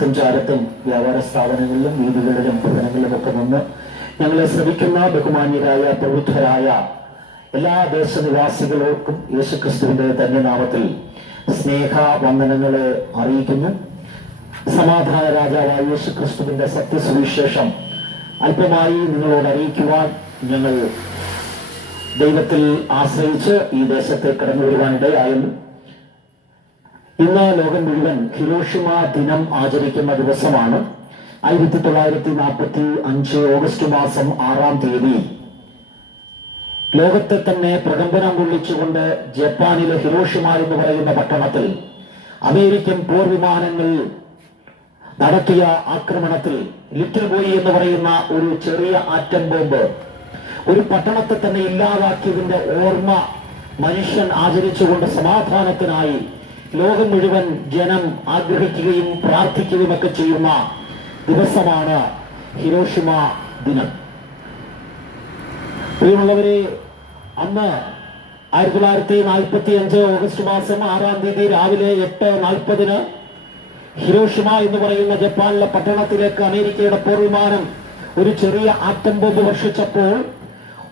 സഞ്ചാരത്തും വ്യാപാര സ്ഥാപനങ്ങളിലും വീടുകളിലും ഭവനങ്ങളിലും ഒക്കെ നിന്ന് ഞങ്ങളെ ശ്രമിക്കുന്ന ബഹുമാന്യരായ പ്രബുദ്ധരായ എല്ലാ ദേശനിവാസികൾക്കും യേശുക്രിസ്തുവിന്റെ തന്നെ നാമത്തിൽ സ്നേഹ വന്ദനങ്ങളെ അറിയിക്കുന്നു. സമാധാന രാജാവായ യേശുക്രിസ്തുവിന്റെ സത്യസുവിശേഷം അല്പമായി നിങ്ങളോട് അറിയിക്കുവാൻ ഞങ്ങൾ ദൈവത്തിൽ ആശ്രയിച്ച് ഈ ദേശത്തെ കടന്നു വരുവാനിടയായിരുന്നു ഇന്ന് ലോകം മുഴുവൻ ഹിരോഷിമ ദിനം ആചരിക്കുന്ന ദിവസമാണ്. ആയിരത്തി തൊള്ളായിരത്തി നാൽപ്പത്തി അഞ്ച് ഓഗസ്റ്റ് മാസം ആറാം തീയതി. ലോകത്തെ തന്നെ പ്രകമ്പനം കൊള്ളിച്ചുകൊണ്ട് ജപ്പാനിലെ ഹിരോഷിമ എന്ന് പറയുന്ന പട്ടണത്തിൽ അമേരിക്കൻ പോർ വിമാനങ്ങൾ നടത്തിയ ആക്രമണത്തിൽ ലിറ്റിൽ ബോയ് എന്ന് പറയുന്ന ഒരു ചെറിയ ആറ്റം ബോംബ് ഒരു പട്ടണത്തെ തന്നെ ഇല്ലാതാക്കിയതിന്റെ ഓർമ്മ മനുഷ്യൻ ആചരിച്ചുകൊണ്ട് സമാധാനത്തിനായി ലോകം മുഴുവൻ ജനം ആഗ്രഹിക്കുകയും പ്രാർത്ഥിക്കുകയും ഒക്കെ ചെയ്യുന്ന ദിവസമാണ് ഹിരോഷിമ ദിനം. പ്രിയമുള്ളവരെ അന്ന് ആയിരത്തി തൊള്ളായിരത്തി നാൽപ്പത്തി അഞ്ച് ഓഗസ്റ്റ് മാസം ആറാം തീയതി രാവിലെ എട്ട് നാൽപ്പതിന് ഹിരോഷിമ എന്ന് പറയുന്ന ജപ്പാനിലെ പട്ടണത്തിലേക്ക് അമേരിക്കയുടെ പോർവിമാനം ഒരു ചെറിയ ആറ്റം ബോംബ് വർഷിച്ചപ്പോൾ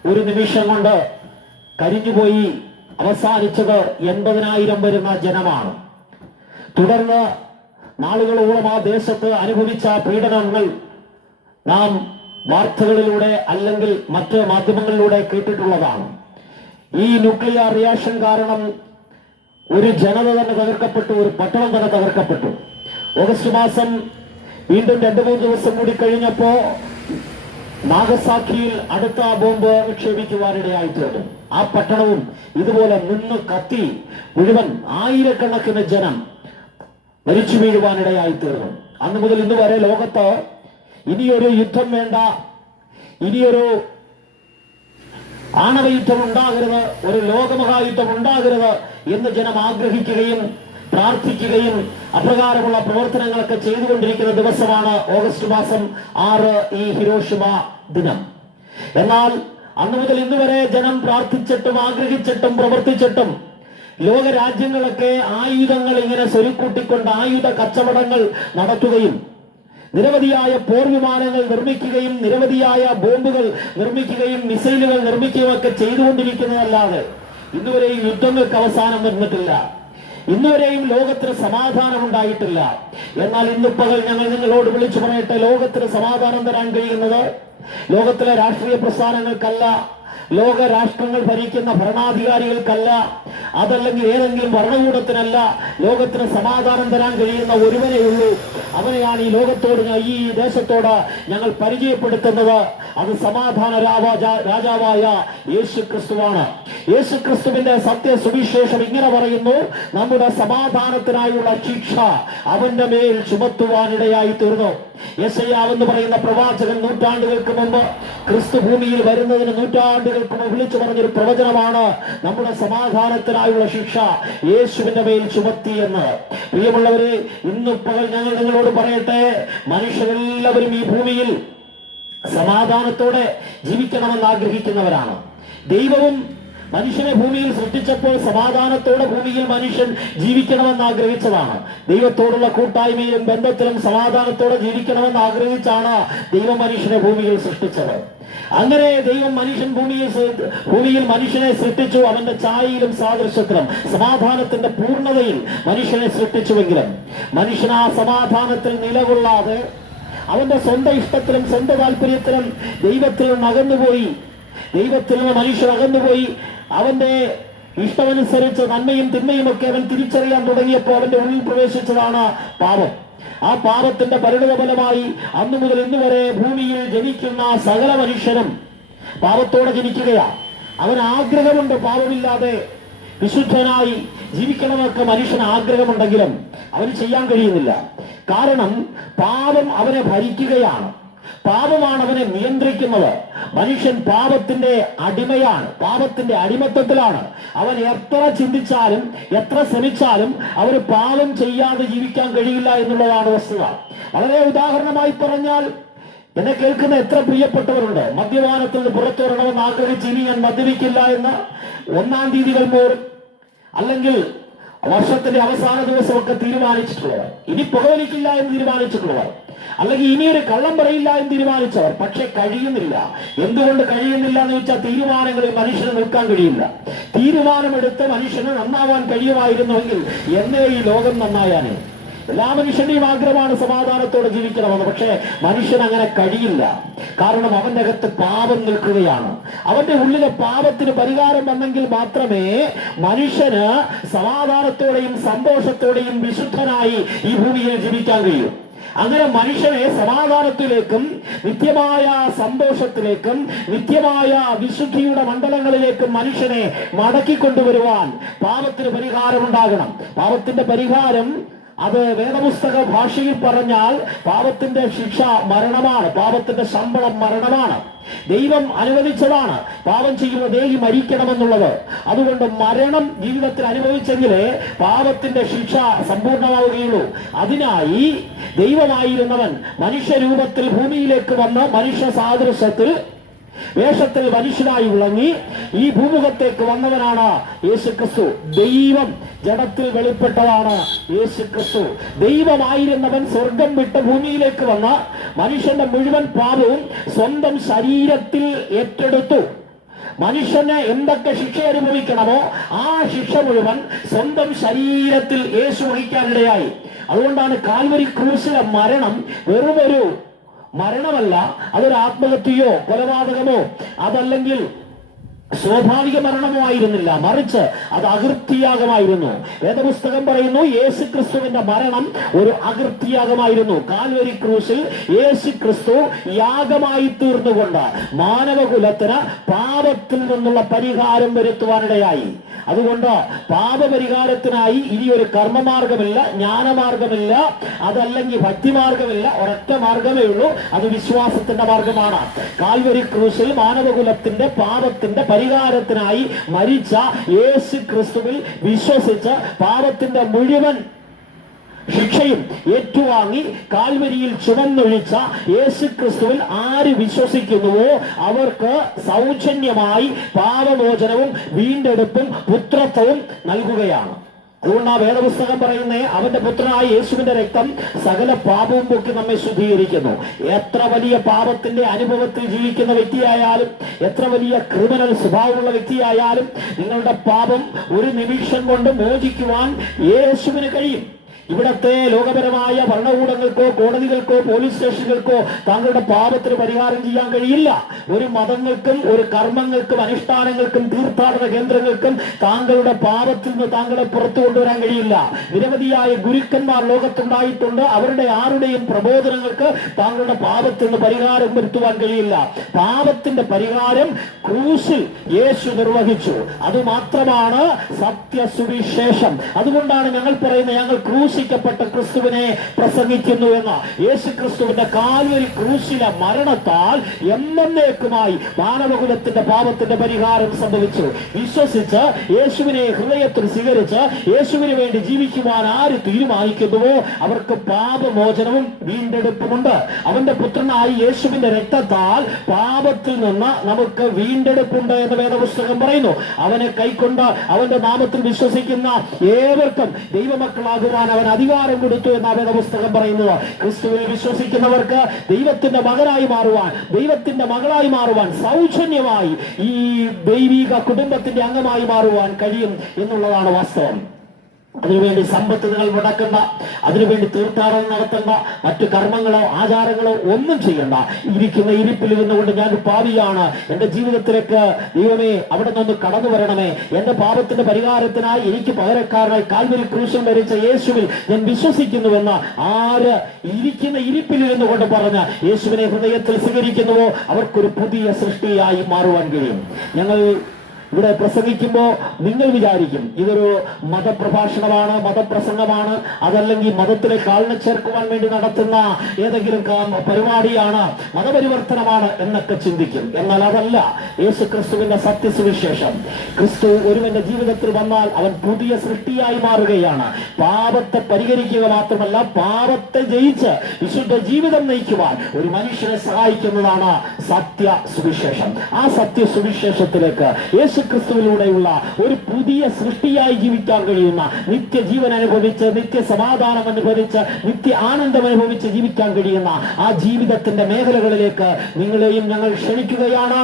ഒരു നിമിഷം കൊണ്ട് കരിഞ്ഞുപോയി. അവസാനിച്ചത് എൺപതിനായിരം വരുന്ന ജനമാണ്. തുടർന്ന് നാളുകളോളം ആ ദേശത്ത് അനുഭവിച്ച പീഡനങ്ങൾ നാം വാർത്തകളിലൂടെ അല്ലെങ്കിൽ മറ്റ് മാധ്യമങ്ങളിലൂടെ കേട്ടിട്ടുള്ളതാണ്. ഈ ന്യൂക്ലിയർ റിയാക്ഷൻ കാരണം ഒരു ജനത തന്നെ തകർക്കപ്പെട്ടു ഒരു പട്ടണം തന്നെ തകർക്കപ്പെട്ടു. ഓഗസ്റ്റ് മാസം വീണ്ടും രണ്ടു മൂന്ന് ദിവസം കൂടി കഴിഞ്ഞപ്പോ നാഗസാക്കിയിൽ അടുത്ത ബോംബ് നിക്ഷേപിക്കുവാനിടയായി തീർന്നു ആ പട്ടണവും ഇതുപോലെ നിന്ന് കത്തി മുഴുവൻ ആയിരക്കണക്കിന് ജനം മരിച്ചു വീഴുവാനിടയായി തീർന്നു അന്ന് മുതൽ ഇന്ന് വരെ ലോകത്ത് ഇനിയൊരു യുദ്ധം വേണ്ട ഇനിയൊരു ആണവ യുദ്ധം ഉണ്ടാകരുത് ഒരു ലോകമഹായുദ്ധം ഉണ്ടാകരുത് എന്ന് ജനം ആഗ്രഹിക്കുകയും പ്രാർത്ഥിക്കുകയും അപ്രകാരമുള്ള പ്രവർത്തനങ്ങളൊക്കെ ചെയ്തുകൊണ്ടിരിക്കുന്ന ദിവസമാണ് ഓഗസ്റ്റ് മാസം ആറ് ഈ ഹിരോഷിമ ദിനം. എന്നാൽ അന്നു മുതൽ ഇന്നുവരെ ജനം പ്രാർത്ഥിച്ചിട്ടും ആഗ്രഹിച്ചിട്ടും പ്രവർത്തിച്ചിട്ടും ലോക രാജ്യങ്ങളൊക്കെ ആയുധങ്ങൾ ഇങ്ങനെ സ്വരുക്കൂട്ടിക്കൊണ്ട് ആയുധ കച്ചവടങ്ങൾ നടത്തുകയും നിരവധിയായ പോർ വിമാനങ്ങൾ നിർമ്മിക്കുകയും നിരവധിയായ ബോംബുകൾ നിർമ്മിക്കുകയും മിസൈലുകൾ നിർമ്മിക്കുകയും ഒക്കെ ചെയ്തുകൊണ്ടിരിക്കുന്നതല്ലാതെ ഇന്നുവരെയും യുദ്ധങ്ങൾക്ക് അവസാനം വന്നിട്ടില്ല. ഇന്നുവരെയും ലോകത്തിന് സമാധാനം ഉണ്ടായിട്ടില്ല എന്നാൽ ഇന്ന് പകൽ ഞങ്ങൾ നിങ്ങളോട് വിളിച്ചു പറയട്ടെ ലോകത്തിന് സമാധാനം തരാൻ കഴിയുന്നത്? ലോകത്തിലെ രാഷ്ട്രീയ പ്രസ്ഥാനങ്ങൾക്കല്ല. ലോക രാഷ്ട്രങ്ങൾ ഭരിക്കുന്ന ഭരണാധികാരികൾക്കല്ല അതല്ലെങ്കിൽ ഏതെങ്കിലും ഭരണകൂടത്തിനല്ല ലോകത്തിന് സമാധാനം തരാൻ കഴിയുന്ന ഒരുവനെ ഉള്ളൂ. അവനെയാണ് ഈ ലോകത്തോട് ഈ ദേശത്തോട് ഞങ്ങൾ പരിചയപ്പെടുത്തുന്നത്. അത് സമാധാന രാജാവായ യേശു ക്രിസ്തുവാണ് യേശു ക്രിസ്തുവിന്റെ സത്യ സുവിശേഷം ഇങ്ങനെ പറയുന്നു നമ്മുടെ സമാധാനത്തിനായുള്ള ശിക്ഷ അവന്റെ മേൽ ചുമത്തുവാനിടയായി തീർന്നു. യെശയ്യാവെന്ന് പറയുന്ന പ്രവാചകൻ നൂറ്റാണ്ടുകൾക്ക് മുമ്പ് ക്രിസ്തു ഭൂമിയിൽ വരുന്നതിന് നൂറ്റാണ്ടുകൾക്ക് മുമ്പ് വിളിച്ചു പറഞ്ഞൊരു പ്രവചനമാണ് നമ്മുടെ സമാധാനത്തിനായുള്ള ശിക്ഷ. യേശുവിന്റെ മേൽ ചുമത്തി എന്ന്. പ്രിയമുള്ളവരെ ഇന്ന് പകൽ ഞങ്ങൾ നിങ്ങളോട് പറയട്ടെ മനുഷ്യരെല്ലാവരും ഈ ഭൂമിയിൽ സമാധാനത്തോടെ ജീവിക്കണമെന്ന് ആഗ്രഹിക്കുന്നവരാണ്. ദൈവവും മനുഷ്യനെ ഭൂമിയിൽ സൃഷ്ടിച്ചപ്പോൾ സമാധാനത്തോടെ ഭൂമിയിൽ മനുഷ്യൻ ജീവിക്കണമെന്ന് ആഗ്രഹിച്ചതാണ്. ദൈവത്തോടുള്ള കൂട്ടായ്മയിലും ബന്ധത്തിലും സമാധാനത്തോടെ ജീവിക്കണമെന്ന് ആഗ്രഹിച്ചാണ് ദൈവം മനുഷ്യനെ ഭൂമിയിൽ സൃഷ്ടിച്ചത്. അങ്ങനെ ദൈവം മനുഷ്യൻ ഭൂമിയിൽ ഭൂമിയിൽ മനുഷ്യനെ സൃഷ്ടിച്ചു. അവന്റെ ചായയിലും സാദൃശ്യത്തിലും സമാധാനത്തിന്റെ പൂർണതയിൽ മനുഷ്യനെ സൃഷ്ടിച്ചുവെങ്കിലും മനുഷ്യൻ ആ സമാധാനത്തിൽ നിലകൊള്ളാതെ അവന്റെ സ്വന്തം ഇഷ്ടത്തിലും സ്വന്തം താല്പര്യത്തിലും ദൈവത്തിൽ അകന്നുപോയി. ദൈവത്തിൽ നിന്ന് മനുഷ്യൻ അകന്നുപോയി. അവന്റെ ഇഷ്ടമനുസരിച്ച് നന്മയും തിന്മയും ഒക്കെ അവൻ തിരിച്ചറിയാൻ തുടങ്ങിയപ്പോൾ അവന്റെ ഉള്ളിൽ പ്രവേശിച്ചതാണ് പാപം. ആ പാപത്തിന്റെ പരിണിത ഫലമായി അന്നു മുതൽ ഇന്ന് വരെ ഭൂമിയിൽ ജനിക്കുന്ന സകല മനുഷ്യനും പാപത്തോടെ ജനിക്കുകയാണ് അവൻ ആഗ്രഹമുണ്ട് പാപമില്ലാതെ വിശുദ്ധനായി ജീവിക്കണമെന്നൊക്കെ മനുഷ്യന് ആഗ്രഹമുണ്ടെങ്കിലും അവന് ചെയ്യാൻ കഴിയുന്നില്ല. കാരണം പാപം അവനെ ഭരിക്കുകയാണ്. പാപമാണ് അവനെ നിയന്ത്രിക്കുന്നത്. മനുഷ്യൻ പാപത്തിന്റെ അടിമയാണ്. പാപത്തിന്റെ അടിമത്തത്തിലാണ്. അവൻ എത്ര ചിന്തിച്ചാലും എത്ര ശ്രമിച്ചാലും അവന് പാപം ചെയ്യാതെ ജീവിക്കാൻ കഴിയില്ല എന്നുള്ളതാണ് വസ്തുത. വളരെ ഉദാഹരണമായി പറഞ്ഞാൽ എന്നെ കേൾക്കുന്ന എത്ര പ്രിയപ്പെട്ടവരുണ്ട്. മദ്യപാനത്തിൽ നിന്ന് പുറത്തു വരണമെന്ന് ആഗ്രഹിച്ച് ഇനി ഞാൻ മദ്യപിക്കില്ല എന്ന് ഒന്നാം തീയതി വരുമ്പോൾ അല്ലെങ്കിൽ വർഷത്തിന്റെ അവസാന ദിവസമൊക്കെ തീരുമാനിച്ചിട്ടുള്ളവർ ഇനി പുകവലിക്കില്ല എന്ന് തീരുമാനിച്ചിട്ടുള്ളവർ അല്ലെങ്കിൽ ഇനിയൊരു കള്ളം പറയില്ല എന്ന് തീരുമാനിച്ചവർ പക്ഷെ കഴിയുന്നില്ല. എന്തുകൊണ്ട് കഴിയുന്നില്ല എന്ന് വെച്ചാൽ തീരുമാനങ്ങളിൽ മനുഷ്യന് നിൽക്കാൻ കഴിയില്ല. തീരുമാനമെടുത്ത് മനുഷ്യന് നന്നാവാൻ കഴിയുമായിരുന്നുവെങ്കിൽ എന്നേ ഈ ലോകം നന്നായാനേ എല്ലാ മനുഷ്യന്റെയും ആഗ്രഹമാണ് സമാധാനത്തോടെ ജീവിക്കണമെന്ന് പക്ഷേ മനുഷ്യൻ അങ്ങനെ കഴിയില്ല. കാരണം അവന്റെ അകത്ത് പാപം നിൽക്കുകയാണ്. അവന്റെ ഉള്ളിലെ പാപത്തിന് പരിഹാരം വന്നെങ്കിൽ മാത്രമേ മനുഷ്യന് സമാധാനത്തോടെയും സന്തോഷത്തോടെയും വിശുദ്ധനായി ഈ ഭൂമിയിൽ ജീവിക്കാൻ കഴിയൂ. അങ്ങനെ മനുഷ്യനെ സമാധാനത്തിലേക്കും നിത്യമായ സന്തോഷത്തിലേക്കും നിത്യമായ വിശുദ്ധിയുടെ മണ്ഡലങ്ങളിലേക്കും മനുഷ്യനെ മടക്കിക്കൊണ്ടുവരുവാൻ പാപത്തിന് പരിഹാരം ഉണ്ടാകണം പാപത്തിന്റെ പരിഹാരം അത് വേദപുസ്തക ഭാഷയിൽ പറഞ്ഞാൽ പാപത്തിന്റെ ശിക്ഷ മരണമാണ്. പാപത്തിന്റെ ശമ്പളം മരണമാണ്. ദൈവം അനുവദിച്ചതാണ്. പാപം ചെയ്യുന്ന ദേഹി മരിക്കണമെന്നുള്ളത്. അതുകൊണ്ട് മരണം ജീവിതത്തിൽ അനുഭവിച്ചെങ്കിലേ പാപത്തിന്റെ ശിക്ഷ സമ്പൂർണമാവുകയുള്ളൂ അതിനായി ദൈവമായിരുന്നവൻ മനുഷ്യരൂപത്തിൽ ഭൂമിയിലേക്ക് വന്ന് മനുഷ്യ സാദൃശ്യത്തിൽ വേഷത്തിൽ മനുഷ്യനായി വിളങ്ങി ഈ ഭൂമുഖത്തേക്ക് വന്നവനാണ് യേശു ക്രിസ്തു ദൈവം ജഡത്തിൽ വെളിപ്പെട്ടതാണ് യേശു ക്രിസ്തു ദൈവമായിരുന്നവൻ സ്വർഗം വിട്ട് ഭൂമിയിലേക്ക് വന്ന മനുഷ്യന്റെ മുഴുവൻ പാപവും സ്വന്തം ശരീരത്തിൽ ഏറ്റെടുത്തു. മനുഷ്യന് എന്തൊക്കെ ശിക്ഷ അനുഭവിക്കണമോ ആ ശിക്ഷ മുഴുവൻ സ്വന്തം ശരീരത്തിൽ യേശു വഹിക്കാനിടയായി. അതുകൊണ്ടാണ് കാൽവരി ക്രൂശിലെ മരണം വെറുമൊരു മരണമല്ല അതൊരു ആത്മഹത്യയോ കൊലപാതകമോ അതല്ലെങ്കിൽ സ്വാഭാവിക മരണമോ ആയിരുന്നില്ല മറിച്ച് അത് അകൃത്യാഗമായിരുന്നു വേദപുസ്തകം പറയുന്നു യേശു ക്രിസ്തുവിന്റെ മരണം ഒരു അകൃത്യാഗമായിരുന്നു കാൽവരി ക്രൂശിൽ യേശു ക്രിസ്തു യാഗമായി തീർന്നുകൊണ്ട് മാനവകുലത്തിന് പാപത്തിൽ നിന്നുള്ള പരിഹാരം വരുത്തുവാനിടയായി. അതുകൊണ്ട് പാപപരിഹാരത്തിനായി ഇനി ഒരു കർമ്മമാർഗമില്ല ജ്ഞാനമാർഗമില്ല അതല്ലെങ്കിൽ ഭക്തിമാർഗമില്ല ഒരൊറ്റ മാർഗമേ ഉള്ളൂ. അത് വിശ്വാസത്തിന്റെ മാർഗമാണ്. കാൽവരി ക്രൂശിൽ മാനവകുലത്തിന്റെ പാപത്തിന്റെ പരിഹാരത്തിനായി മരിച്ച യേശു ക്രിസ്തുവിൽ വിശ്വസിച്ച് പാപത്തിന്റെ മുഴുവൻ ശിക്ഷയും ഏറ്റുവാങ്ങി കാൽവരിയിൽ ചുവന്നൊഴിച്ച യേശു ക്രിസ്തുവിൽ ആര് വിശ്വസിക്കുന്നുവോ അവർക്ക് സൗജന്യമായി പാപമോചനവും വീണ്ടെടുപ്പും പുത്രത്വവും നൽകുകയാണ്. അതുകൊണ്ട് ആ വേദപുസ്തകം പറയുന്നേ അവന്റെ പുത്രനായ യേശുവിന്റെ രക്തം സകല പാപവും പൊക്കി നമ്മെ ശുദ്ധീകരിക്കുന്നു. എത്ര വലിയ പാപത്തിന്റെ അനുഭവത്തിൽ ജീവിക്കുന്ന വ്യക്തിയായാലും എത്ര വലിയ ക്രിമിനൽ സ്വഭാവമുള്ള വ്യക്തിയായാലും നിങ്ങളുടെ പാപം ഒരു നിമിഷം കൊണ്ട് മോചിക്കുവാൻ യേശുവിന് കഴിയും. ഇവിടത്തെ ലോകപരമായ ഭരണകൂടങ്ങൾക്കോ കോടതികൾക്കോ പോലീസ് സ്റ്റേഷനുകൾക്കോ താങ്കളുടെ പാപത്തിന് പരിഹാരം ചെയ്യാൻ കഴിയില്ല. ഒരു മതങ്ങൾക്കും ഒരു കർമ്മങ്ങൾക്കും അനുഷ്ഠാനങ്ങൾക്കും തീർത്ഥാടന കേന്ദ്രങ്ങൾക്കും താങ്കളുടെ പാപത്തിൽ നിന്ന് താങ്കളെ പുറത്തു കൊണ്ടുവരാൻ കഴിയില്ല. നിരവധിയായ ഗുരുക്കന്മാർ ലോകത്തുണ്ടായിട്ടുണ്ട്. അവരുടെ ആരുടെയും പ്രബോധനങ്ങൾക്ക് താങ്കളുടെ പാപത്തിൽ നിന്ന് പരിഹാരം വരുത്തുവാൻ കഴിയില്ല. പാപത്തിന്റെ പരിഹാരം ക്രൂസിൽ യേശു നിർവഹിച്ചു. അത് മാത്രമാണ് സത്യസുവിശേഷം. അതുകൊണ്ടാണ് ഞങ്ങൾ പറയുന്നത് ഞങ്ങൾ ക്രൂശിക്കപ്പെട്ട ക്രിസ്തുവിനെ പ്രസംഗിക്കുന്നു എന്ന് യേശു ക്രിസ്തുവിന്റെ കാൽവരി ക്രൂശിലെ മരണത്താൽ എന്നേക്കുമായി മാനവകുലത്തിന്റെ പാപത്തിന്റെ പരിഹാരം സംഭവിച്ചു. വിശ്വസിച്ച് യേശുവിനെ ഹൃദയത്തിൽ സ്വീകരിച്ച് യേശുവിന് വേണ്ടി ജീവിക്കുവാൻ ആര് തീരുമാനിക്കുന്നുവോ അവർക്ക് പാപമോചനവും വീണ്ടെടുപ്പുമുണ്ട്. അവന്റെ പുത്രനായി യേശുവിന്റെ രക്തത്താൽ പാപത്തിൽ നിന്ന് നമുക്ക് വീണ്ടെടുപ്പുണ്ട് എന്ന് വേദപുസ്തകം പറയുന്നു. അവനെ കൈക്കൊണ്ട് അവന്റെ നാമത്തിൽ വിശ്വസിക്കുന്ന ഏവർക്കും ദൈവമക്കളാകുവാൻ അവൻ അധികാരം കൊടുത്തു എന്ന വേദപുസ്തകം പറയുന്നത്. ക്രിസ്തുവിൽ വിശ്വസിക്കുന്നവർക്ക് ദൈവത്തിന്റെ മകനായി മാറുവാൻ ദൈവത്തിന്റെ മകളായി മാറുവാൻ സൗജന്യമായി ഈ ദൈവിക കുടുംബത്തിന്റെ അംഗമായി മാറുവാൻ കഴിയും എന്നുള്ളതാണ് വാസ്തവം. അതിനുവേണ്ടി സമ്പത്തുകൾ മുടക്കണ്ട അതിനുവേണ്ടി തീർത്ഥാടനം നടത്തണ്ട മറ്റു കർമ്മങ്ങളോ ആചാരങ്ങളോ ഒന്നും ചെയ്യണ്ട. ഇരിക്കുന്ന ഇരിപ്പിൽ ഇരുന്നുകൊണ്ട് ഞാൻ പാവിയാണ് എന്റെ ജീവിതത്തിലേക്ക് ദൈവമേ അവിടെ നിന്ന് കടന്നു വരണമേ. എന്റെ പാപത്തിന്റെ പരിഹാരത്തിനായി എനിക്ക് പകരക്കാരനായി കാൽവരി ക്രൂശം വരച്ച യേശുവിൽ ഞാൻ വിശ്വസിക്കുന്നുവെന്ന് ആര് ഇരിക്കുന്ന ഇരിപ്പിൽ നിന്നുകൊണ്ട് കൊണ്ട് പറഞ്ഞ യേശുവിനെ ഹൃദയത്തിൽ സ്വീകരിക്കുന്നുവോ അവർക്കൊരു പുതിയ സൃഷ്ടിയായി മാറുവാൻ കഴിയും. ഞങ്ങൾ ഇവിടെ പ്രസംഗിക്കുമ്പോൾ നിങ്ങൾ വിചാരിക്കും ഇതൊരു മതപ്രഭാഷണമാണ് മതപ്രസംഗമാണ് അതല്ലെങ്കിൽ മതത്തിലെ കാലിനെ ചേർക്കുവാൻ വേണ്ടി നടത്തുന്ന ഏതെങ്കിലും പരിപാടിയാണ് മതപരിവർത്തനമാണ് എന്നൊക്കെ ചിന്തിക്കും. എന്നാൽ അതല്ല യേശു ക്രിസ്തുവിന്റെ സത്യസുവിശേഷം. ക്രിസ്തു ഒരുവന്റെ ജീവിതത്തിൽ വന്നാൽ അവൻ പുതിയ സൃഷ്ടിയായി മാറുകയാണ്. പാപത്തെ പരിഹരിക്കുക മാത്രമല്ല പാപത്തെ ജയിച്ച് വിശുദ്ധ ജീവിതം നയിക്കുവാൻ ഒരു മനുഷ്യനെ സഹായിക്കുന്നതാണ് സത്യ സുവിശേഷം ആ സത്യ സുവിശേഷത്തിലേക്ക് യേശു യേശുക്രിസ്തുവിലൂടെയുള്ള ഒരു പുതിയ സൃഷ്ടിയായി ജീവിക്കാൻ കഴിയുന്ന നിത്യജീവൻ അനുഭവിച്ച് നിത്യ സമാധാനം അനുഭവിച്ച് നിത്യ ആനന്ദം അനുഭവിച്ച് ജീവിക്കാൻ കഴിയുന്ന ആ ജീവിതത്തിന്റെ മേഖലകളിലേക്ക് നിങ്ങളെയും ഞങ്ങൾ ക്ഷണിക്കുകയാണ്.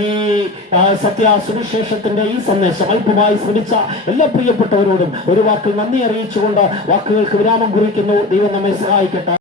ഈ സത്യ സുവിശേഷത്തിന്റെ ഈ സന്ദേശം അല്പമായി ശ്രമിച്ച എല്ലാ പ്രിയപ്പെട്ടവരോടും ഒരു വാക്കിൽ നന്ദി അറിയിച്ചുകൊണ്ട് വാക്കുകൾക്ക് വിരാമം കുറിക്കുന്നു. ദൈവം നമ്മെ സഹായിക്കട്ടെ.